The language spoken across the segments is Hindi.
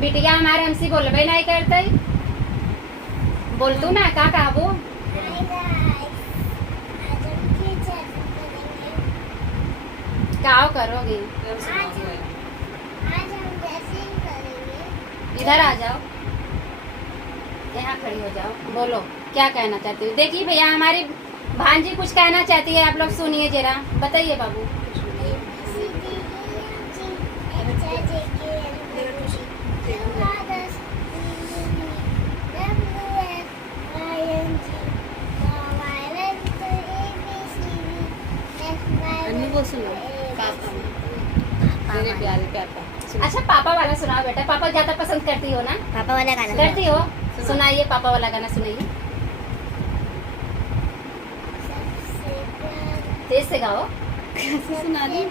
बिटिया हमारे हमसे बोलबे नहीं करते, बोल तू ना का कहबो। क्या करोगी? आज हम ड्रेसिंग करेंगे। इधर आ जाओ, यहाँ खड़ी हो जाओ, बोलो क्या कहना चाहती हो। देखिए भैया हमारी भांजी कुछ कहना चाहती है, आप लोग सुनिए जरा, बताइए बाबू। मेरे प्यारे पापा। अच्छा पापा वाला सुनाओ बेटा, पापा ज्यादा पसंद करती हो ना? पापा वाला गाना करती हो, सुनाइए पापा वाला गाना सुनाइए, तेज से गाओ। सुना दी।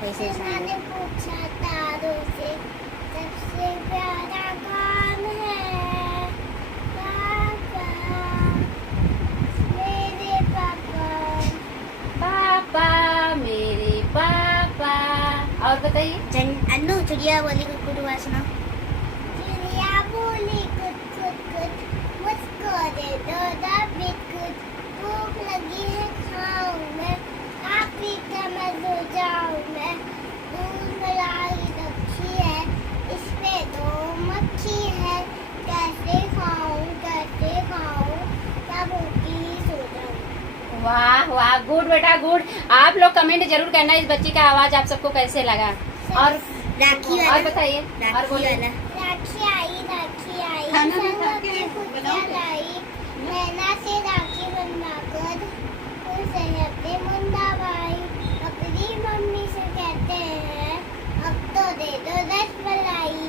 कैसे मैंने पूछा तारों से सबसे प्यारा कौन है? पापा, मेरे पापा। पापा मेरे पापा। और बताइए। अन्नू चिड़िया बोली कुछ हुआ सुना। चिड़िया बोली कुछ कुछ कुछ, मुझको दे दो बिस्कुट, भूख लगी है खाऊं मैं, आप पी कर मैं सो जाऊं मैं, दूध मलाई रखी है, इसमें दो मक्खी है, कैसे खाऊं तब भूखी सो जाऊं। वाह वाह, गुड बेटा गुड। आप लोग कमेंट जरूर करना इस बच्ची का आवाज आप सबको कैसे लगा। और राखी वाला, और बताइए, और बोलिए। राखी आई खाना में खा के खुशियाँ लाई, मैना से राखी बनवा कर उसे अपने मुंडा भाई, अपनी मम्मी से कहते हैं अब तो दे दो रसमलाई।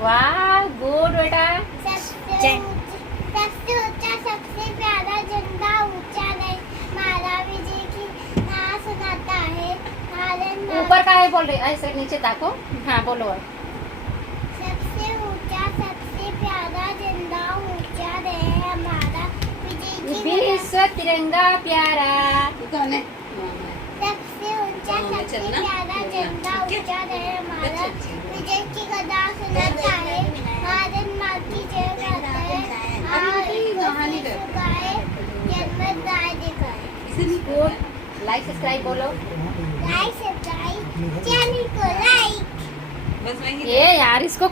वाह गुड बेटा। सबसे ऊंचा सबसे प्यारा झंडा ऊंचा नहीं, मारा विजय की ना सुनाता है, ऊपर का है बोल रही, ऐसे नीचे ताको। हाँ बोलो। सबसे ऊंचा सबसे प्यारा झंडा ऊंचा रहे हमारा विजय की विश्व तिरंगा प्यारा। कौन है? सबसे ऊंचा सबसे प्यारा झंडा ऊंचा रहे हमारा विजय की गदा सुनाता है, भारत माँ की जय गाता है, जन्मत गाय दिखाए। लाइक सब्सक्राइब बोलो। लाइक सब्सक्राइब चैनल को लाइक। बस वही ये यार इसको